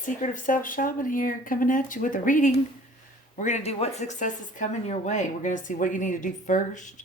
Secret of Self Shaman here, coming at you with a reading. We're going to do what success is coming your way. We're going to see what you need to do first,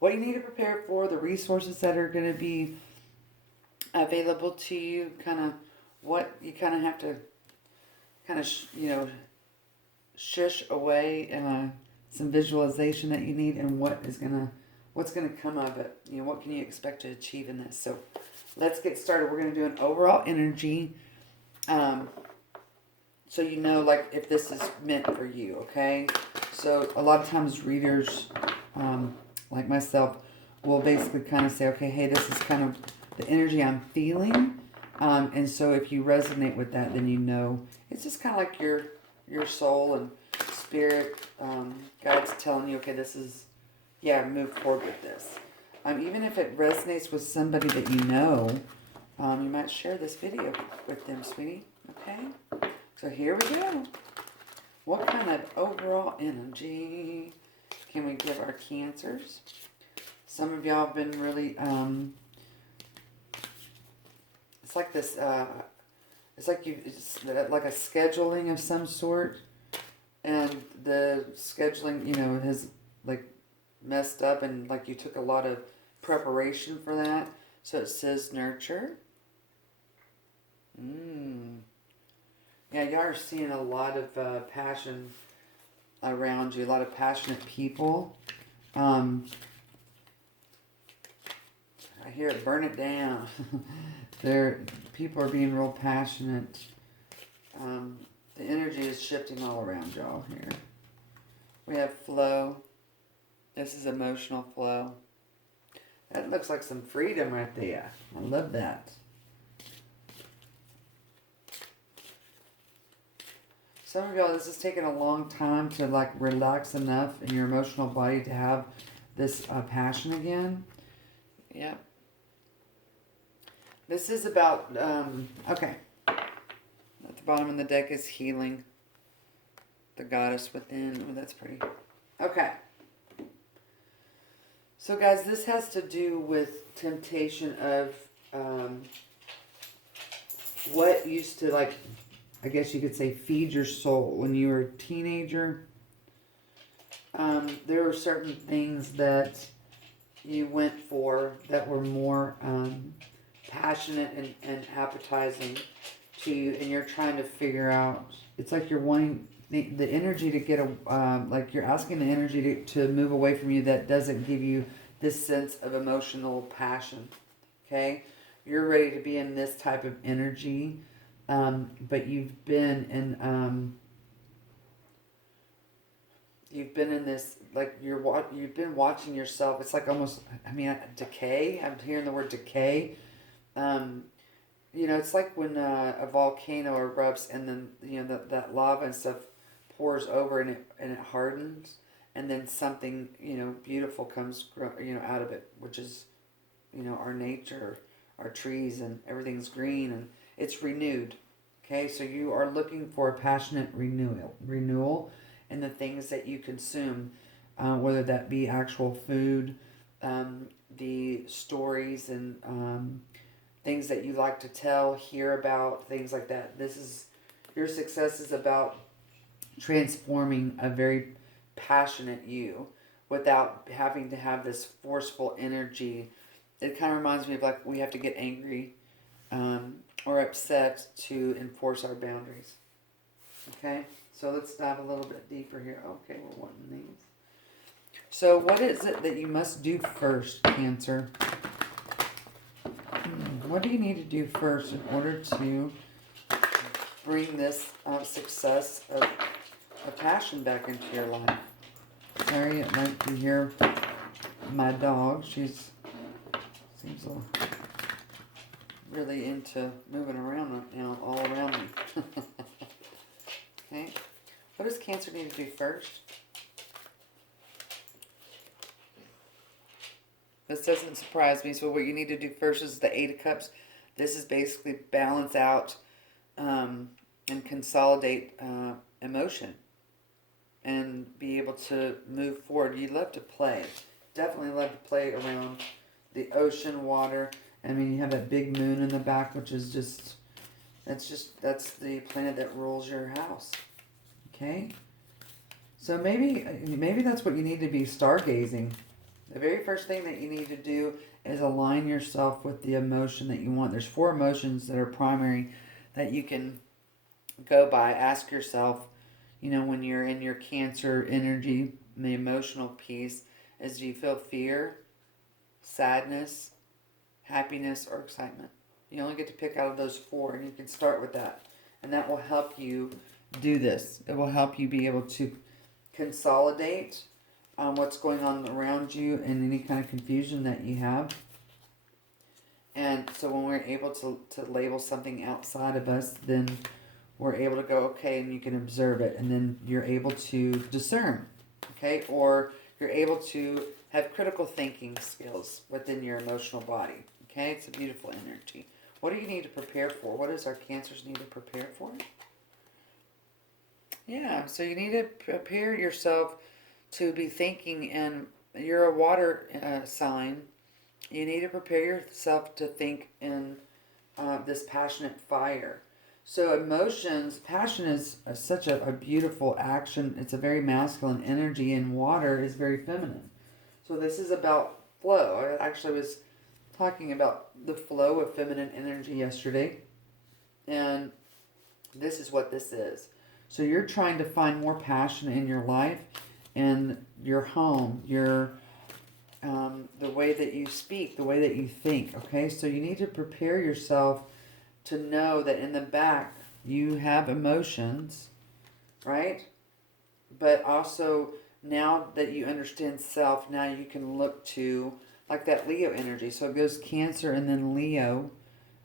what you need to prepare for, the resources that are going to be available to you, kind of what you kind of have to kind of, shush away, some visualization that you need, and what's going to come of it. What can you expect to achieve in this? So let's get started. We're going to do an overall energy. So like if this is meant for you, okay? So a lot of times readers, like myself, will basically kind of say, okay, hey, this is kind of the energy I'm feeling. And so if you resonate with that, then it's just kind of like your soul and spirit guides telling you, okay, move forward with this. Even if it resonates with somebody that you might share this video with them, sweetie. Okay? So here we go. What kind of overall energy can we give our Cancers? Some of y'all have been really, it's like this, it's like like a scheduling of some sort. And the scheduling, has like messed up, and like you took a lot of preparation for that. So it says nurture. Yeah, y'all are seeing a lot of passion around you, a lot of passionate people. I hear it, burn it down. People are being real passionate. The energy is shifting all around y'all here. We have flow. This is emotional flow. That looks like some freedom right there. I love that. Some of y'all, this is taking a long time to like relax enough in your emotional body to have this passion again. Yep. This is about, okay. At the bottom of the deck is healing. The goddess within. Oh, that's pretty. Okay. So guys, this has to do with temptation of what used to, like, I guess you could say, feed your soul when you were a teenager. There were certain things that you went for that were more passionate and appetizing to you, and you're trying to figure out, it's like you're wanting the energy to get like you're asking the energy to move away from you that doesn't give you this sense of emotional passion. Okay? You're ready to be in this type of energy, but you've been in this, like you've been watching yourself. It's like almost, decay. I'm hearing the word decay. It's like when a volcano erupts, and then that lava and stuff pours over, and it hardens, and then something beautiful comes out of it, which is our nature, our trees, and everything's green, and it's renewed. Okay, so you are looking for a passionate renewal in the things that you consume, whether that be actual food, the stories, and things that you like to tell, hear about, things like that. Your success is about transforming a very passionate you without having to have this forceful energy. It kind of reminds me of like we have to get angry or upset to enforce our boundaries. Okay, so let's dive a little bit deeper here. Okay, we're wanting these. So what is it that you must do first, Cancer? What do you need to do first in order to bring this success of passion back into your life? Sorry, I'd like to hear my dog. Seems really into moving around right now, all around me. Okay. What does Cancer need to do first? This doesn't surprise me. So what you need to do first is the Eight of Cups. This is basically balance out and consolidate emotion and be able to move forward. You love to play. Definitely love to play around the ocean, water. You have that big moon in the back, which is just That's the planet that rules your house. Okay? So maybe that's what you need to be stargazing. The very first thing that you need to do is align yourself with the emotion that you want. There's 4 emotions that are primary that you can go by. Ask yourself, when you're in your Cancer energy, the emotional piece is, do you feel fear, sadness, happiness, or excitement? You only get to pick out of those 4, and you can start with that. And that will help you do this. It will help you be able to consolidate what's going on around you and any kind of confusion that you have. And so when we're able to label something outside of us, then we're able to go, okay, and you can observe it, and then you're able to discern, okay? Or you're able to have critical thinking skills within your emotional body, okay? It's a beautiful energy. What do you need to prepare for? What does our Cancers need to prepare for? Yeah, so you need to prepare yourself to be thinking, and you're a water sign. You need to prepare yourself to think in this passionate fire. So emotions, passion is such a beautiful action. It's a very masculine energy, and water is very feminine. So this is about flow. I actually was talking about the flow of feminine energy yesterday, and this is what this is. So you're trying to find more passion in your life, in your home, the way that you speak, the way that you think. Okay, so you need to prepare yourself to know that in the back you have emotions, right? But also, now that you understand self, now you can look to like that Leo energy. So it goes Cancer and then Leo.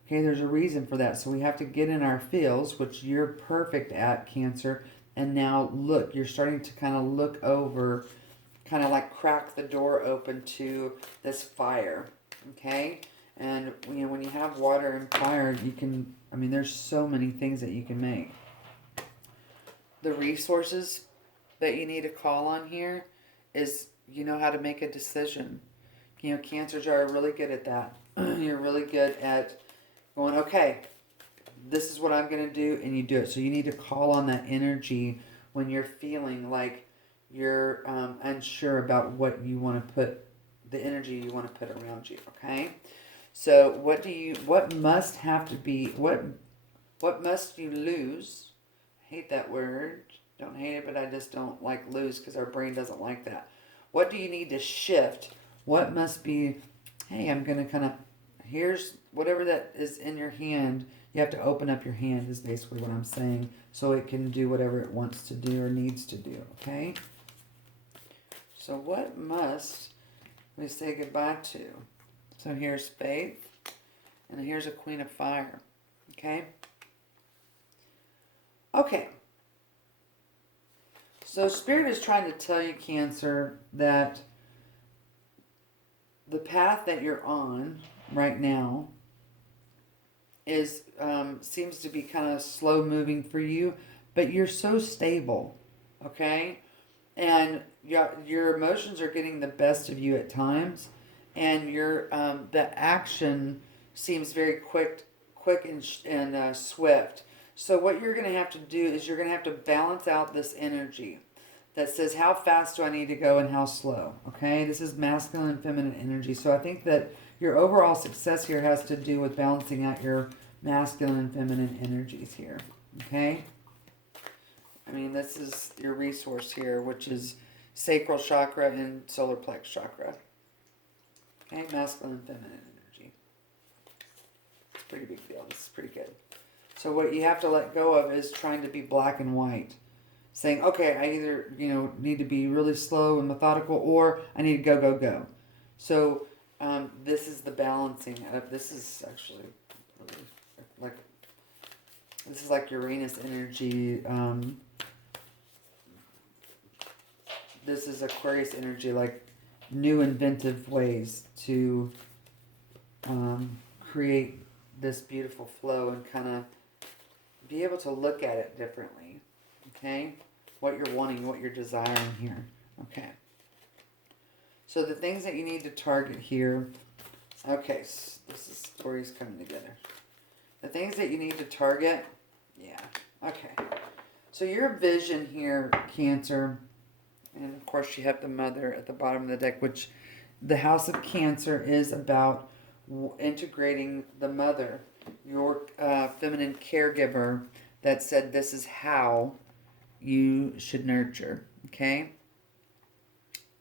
Okay, there's a reason for that. So we have to get in our feels, which you're perfect at, Cancer. And now look, you're starting to kind of look over, kind of like crack the door open to this fire. Okay? And when you have water and fire, you can, there's so many things that you can make. The resources that you need to call on here is how to make a decision. Cancers are really good at that. You're really good at going, okay, this is what I'm going to do, and you do it. So you need to call on that energy when you're feeling like you're unsure about what you want to put, the energy you want to put around you, okay? So what must you lose? I hate that word. Don't hate it, but I just don't like lose because our brain doesn't like that. What do you need to shift? What must be, hey, I'm going to here's whatever that is in your hand. You have to open up your hand is basically what I'm saying, so it can do whatever it wants to do or needs to do, okay? So what must we say goodbye to? So here's Faith, and here's a Queen of Fire, okay? Okay. So Spirit is trying to tell you, Cancer, that the path that you're on right now is seems to be kind of slow moving for you, but you're so stable, okay? And your emotions are getting the best of you at times, and your the action seems very quick and swift. So what you're going to have to do is you're going to have to balance out this energy that says how fast do I need to go and how slow. Okay, this is masculine and feminine energy. So I think that your overall success here has to do with balancing out your masculine and feminine energies here. Okay. This is your resource here, which is sacral chakra and solar plex chakra. Okay, masculine and feminine energy. It's a pretty big deal. This is pretty good. So what you have to let go of is trying to be black and white. Saying, okay, I either, need to be really slow and methodical, or I need to go, go, go. So this is the balancing of, this is actually like Uranus energy. This is Aquarius energy, like new inventive ways to create this beautiful flow and kind of be able to look at it differently. Okay? What you're wanting, what you're desiring here. Okay. So the things that you need to target here. Okay, so this is stories coming together. The things that you need to target. Yeah. Okay. So your vision here, Cancer, and of course you have the Mother at the bottom of the deck, which the House of Cancer is about integrating the Mother, your feminine caregiver that said this is how you should nurture. Okay?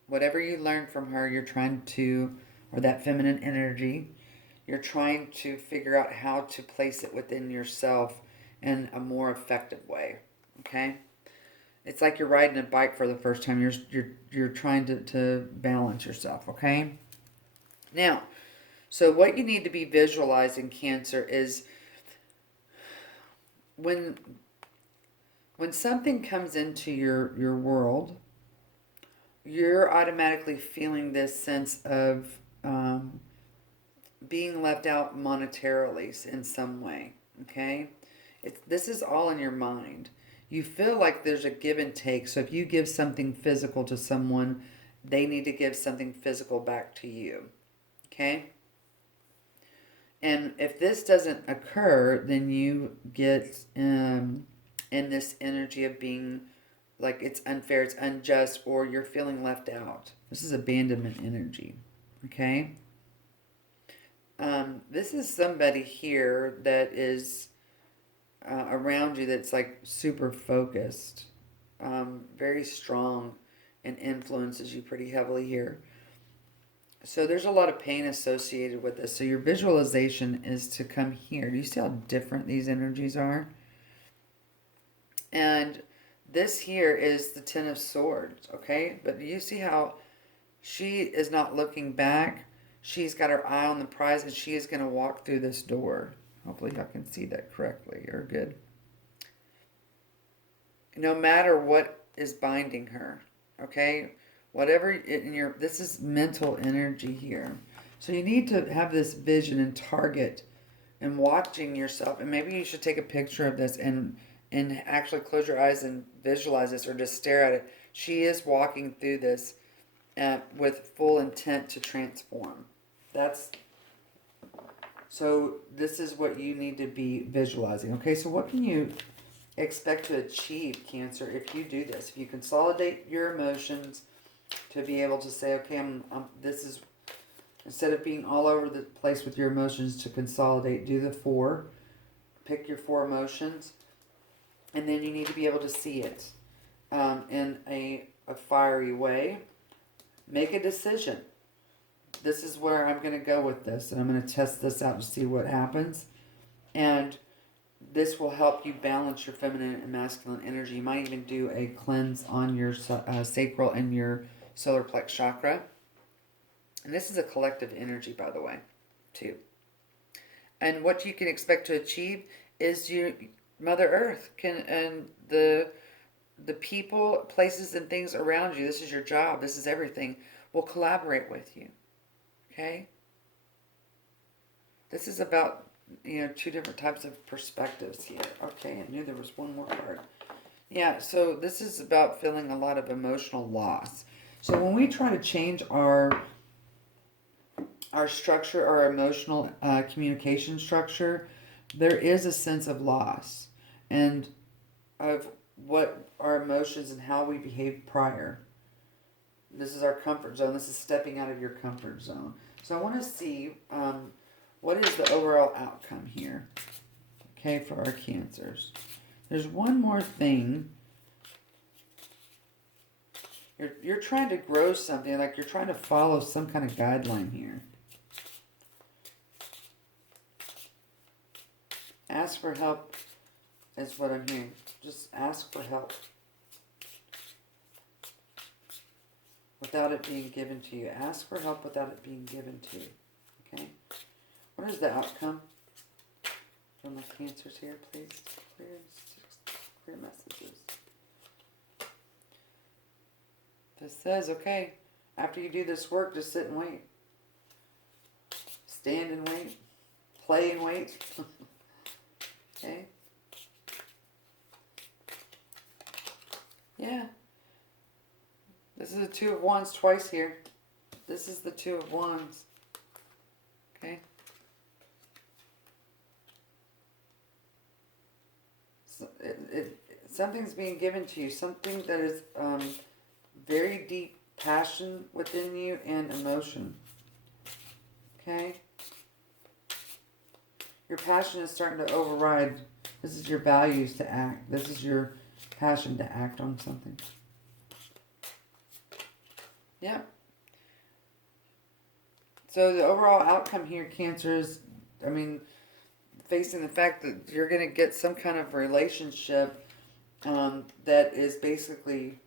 Whatever you learn from her, you're trying to, or that feminine energy, you're trying to figure out how to place it within yourself in a more effective way. Okay? It's like you're riding a bike for the first time. You're trying to balance yourself, okay? Now, so what you need to be visualizing, Cancer, is when something comes into your world, you're automatically feeling this sense of being left out monetarily in some way, okay? This is all in your mind. You feel like there's a give and take. So if you give something physical to someone, they need to give something physical back to you. Okay? And if this doesn't occur, then you get in this energy of being like it's unfair, it's unjust, or you're feeling left out. This is abandonment energy. Okay? This is somebody here that is around you that's like super focused, very strong, and influences you pretty heavily here. So there's a lot of pain associated with this. So your visualization is to come here. Do you see how different these energies are? And this here is the Ten of Swords, okay? But do you see how she is not looking back? She's got her eye on the prize, and she is going to walk through this door. Hopefully y'all can see that correctly or good. No matter what is binding her, okay? Whatever in your, this is mental energy here. So you need to have this vision and target and watching yourself. And maybe you should take a picture of this and actually close your eyes and visualize this or just stare at it. She is walking through this with full intent to transform. So this is what you need to be visualizing. Okay, so what can you expect to achieve, Cancer, if you do this? If you consolidate your emotions to be able to say, okay, this is, instead of being all over the place with your emotions, to consolidate, do the 4. Pick your 4 emotions, and then you need to be able to see it in a fiery way. Make a decision. This is where I'm going to go with this, and I'm going to test this out to see what happens. And this will help you balance your feminine and masculine energy. You might even do a cleanse on your sacral and your solar plex chakra. And this is a collective energy, by the way, too. And what you can expect to achieve is your Mother Earth and the people, places, and things around you. This is your job. This is everything. Will collaborate with you. Okay? This is about, 2 different types of perspectives here. Okay, I knew there was one more card. Yeah, so this is about feeling a lot of emotional loss. So when we try to change our structure, our emotional communication structure, there is a sense of loss and of what our emotions and how we behaved prior. This is our comfort zone. This is stepping out of your comfort zone. So I want to see what is the overall outcome here, okay, for our Cancers. There's one more thing. You're trying to grow something, like you're trying to follow some kind of guideline here. Ask for help is what I'm hearing. Just ask for help without it being given to you. Ask for help without it being given to you. Okay? What is the outcome? For my Cancers here, please. Clear messages. This says, okay, after you do this work, just sit and wait. Stand and wait. Play and wait. Okay? Yeah. This is the 2 of Wands twice here. This is the 2 of Wands. Okay? something's being given to you, something that is very deep passion within you and emotion. Okay? Your passion is starting to override. This is your values to act. This is your passion to act on something. Yeah. So the overall outcome here, Cancer, is, facing the fact that you're going to get some kind of relationship that is basically,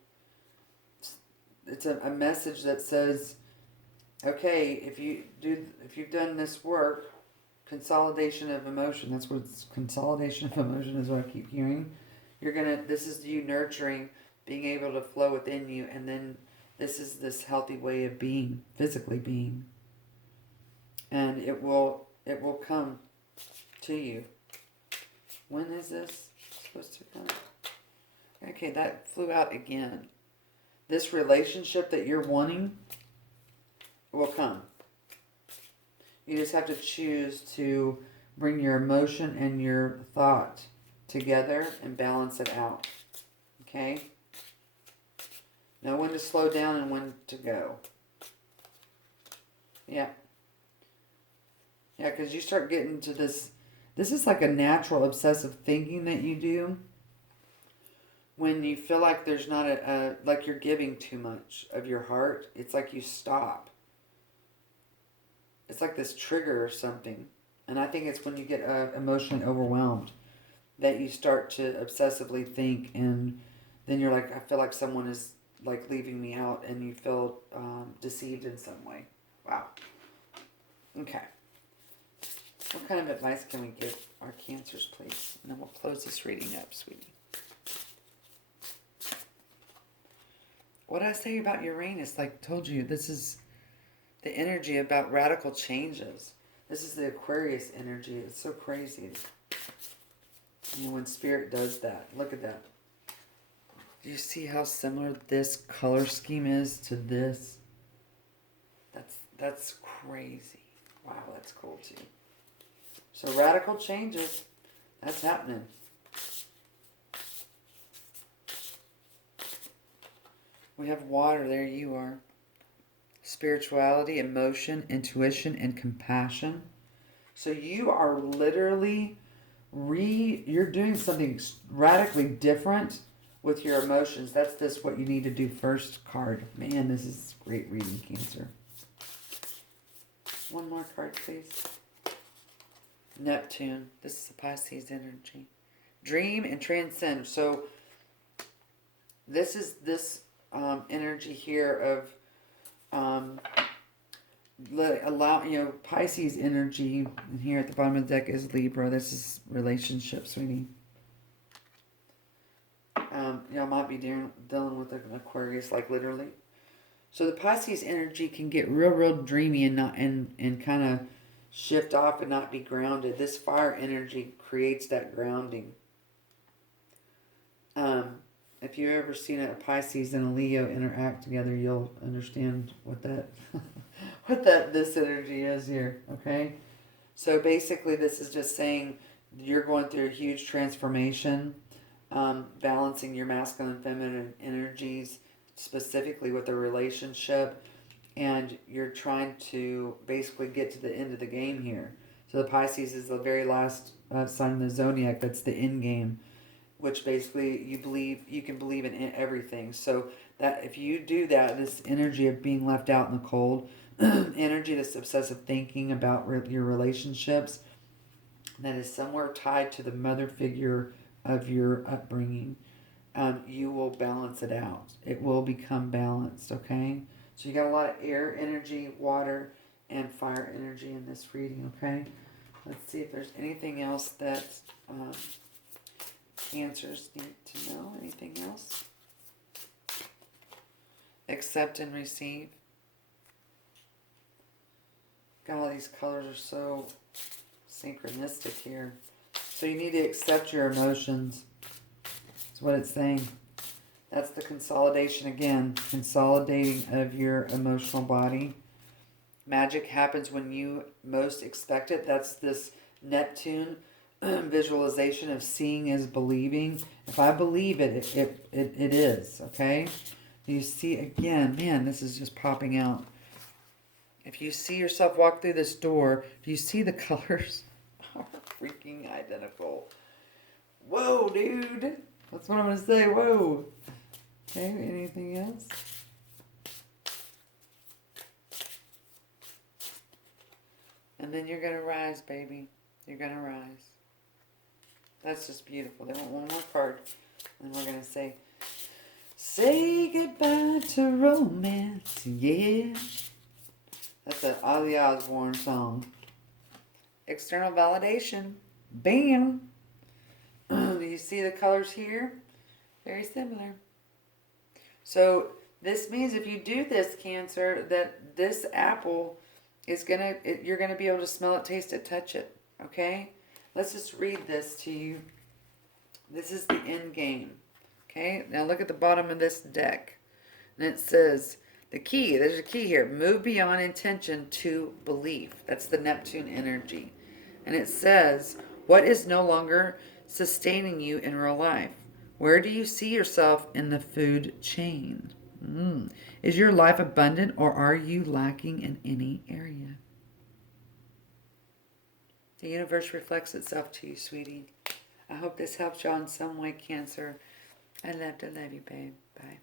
it's a message that says, okay, if you've done this work, consolidation of emotion. That's what consolidation of emotion is what I keep hearing. This is you nurturing, being able to flow within you, and then this is this healthy way of being, physically being. And it will come to you. When is this supposed to come? Okay, that flew out again. This relationship that you're wanting will come. You just have to choose to bring your emotion and your thought together and balance it out. Okay? Know when to slow down and when to go. Yeah. Yeah, because you start getting to this. This is like a natural obsessive thinking that you do when you feel like there's not like you're giving too much of your heart. It's like you stop. It's like this trigger or something. And I think it's when you get emotionally overwhelmed that you start to obsessively think, and then you're like, I feel like someone is like leaving me out, and you feel deceived in some way. Wow. Okay. What kind of advice can we give our Cancers, please? And then we'll close this reading up, sweetie. What did I say about Uranus? Like I told you, this is the energy about radical changes. This is the Aquarius energy. It's so crazy. When Spirit does that. Look at that. Do you see how similar this color scheme is to this? That's crazy. Wow, that's cool too. So radical changes. That's happening. We have water. There you are. Spirituality, emotion, intuition, and compassion. So you are literally you're doing something radically different with your emotions. That's just what you need to do first card. Man, this is great reading, Cancer. One more card, please. Neptune. This is the Pisces energy. Dream and transcend. So this is this energy here of Pisces energy, and here at the bottom of the deck is Libra. This is relationship, sweetie. Y'all might be dealing with an Aquarius, like literally. So the Pisces energy can get real dreamy and kind of shift off and not be grounded. This fire energy creates that grounding. If you've ever seen a Pisces and a Leo interact together, you'll understand what this energy is here, okay? So basically this is just saying you're going through a huge transformation, balancing your masculine and feminine energies, specifically with a relationship, and you're trying to basically get to the end of the game here. So the Pisces is the very last sign of the zodiac. That's the end game, which basically you can believe in everything. So that if you do that, this energy of being left out in the cold, energy, this obsessive thinking about your relationships, that is somewhere tied to the mother figure of your upbringing, you will balance it out. It will become balanced, okay? So you got a lot of air energy, water, and fire energy in this reading, okay? Let's see if there's anything else that Cancers need to know. Anything else? Accept and receive. God, all these colors are so synchronistic here. So you need to accept your emotions. That's what it's saying. That's the consolidation again. Consolidating of your emotional body. Magic happens when you most expect it. That's this Neptune visualization of seeing is believing. If I believe it, it is, okay? You see, again, man, this is just popping out. If you see yourself walk through this door, do you see the colors are freaking identical? Whoa, dude. That's what I'm going to say. Whoa. Okay, anything else? And then you're going to rise, baby. You're going to rise. That's just beautiful. They want one more card. And we're going to say goodbye to romance, yeah. That's an Ozzy Osbourne song. External validation. Bam. Do you see the colors here? Very similar. So this means if you do this, Cancer, that this apple is you're gonna be able to smell it, taste it, touch it. Okay? Let's just read this to you. This is the end game. Okay? Now look at the bottom of this deck. And it says, the key, there's a key here. Move beyond intention to belief. That's the Neptune energy. And it says, what is no longer sustaining you in real life? Where do you see yourself in the food chain? Is your life abundant or are you lacking in any area? The universe reflects itself to you, sweetie. I hope this helps you in some way, Cancer. I love to love you, babe. Bye.